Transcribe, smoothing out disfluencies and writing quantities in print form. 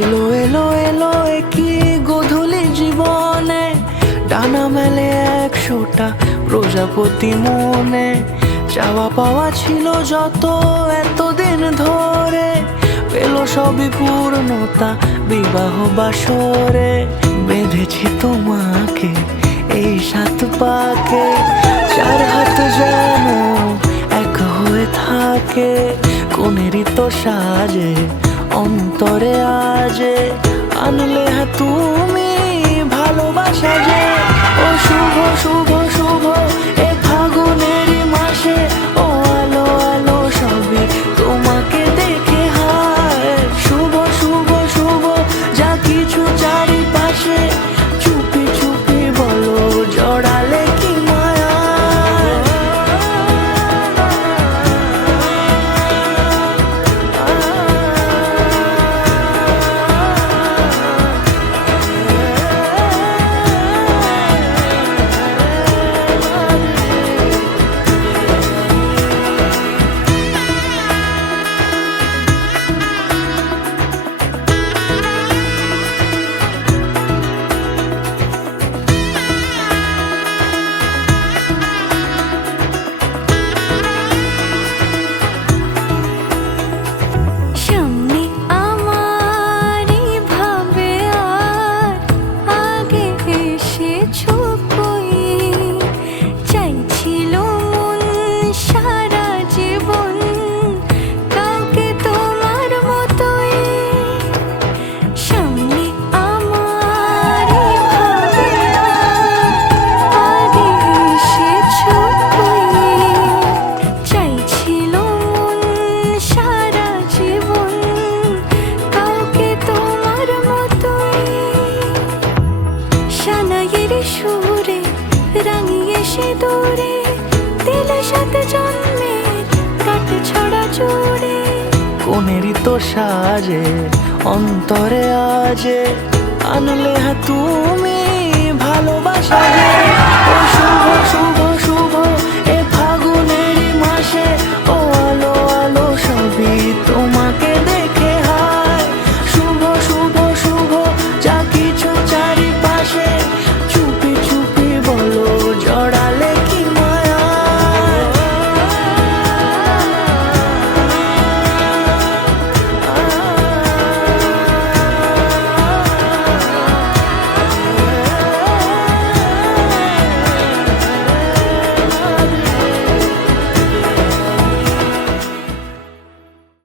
এলো এলো এলো একই গধূলি জীবনে, ডানা মেলে 100টা প্রজাপতি মনে। চাওয়া পাওয়া ছিল যত এতদিন ধরে, পেল সবই পূর্ণতা বিবাহ বাসরে। বেঁধেছি তোমাকে এই 7 পাকে, 4 হাত যেন এক হয়ে থাকে। কোনেরই তো সাজে অন্তরে আজে, আনলে হ্যাঁ তুমি ভালোবাসা যে। ও শুভ শুভ শুভ এ ফাগুনেরই মাসে, ও আলো আলো সবই তোমাকে দেখে হায়। শুভ শুভ শুভ যা কিছু চারিপাশে, চুপি চুপি বলো জড়ালে কি মায়া। সুরে রাঙিয়ে সে দূরে, দিলে 7 জন্মের কাট ছড়া জুড়ে। কোনেরই তো সাজে অন্তরে আজে, আনলে হ্যাঁ তুমি ভালোবাসা যে। ও শুভ শুভ শুভ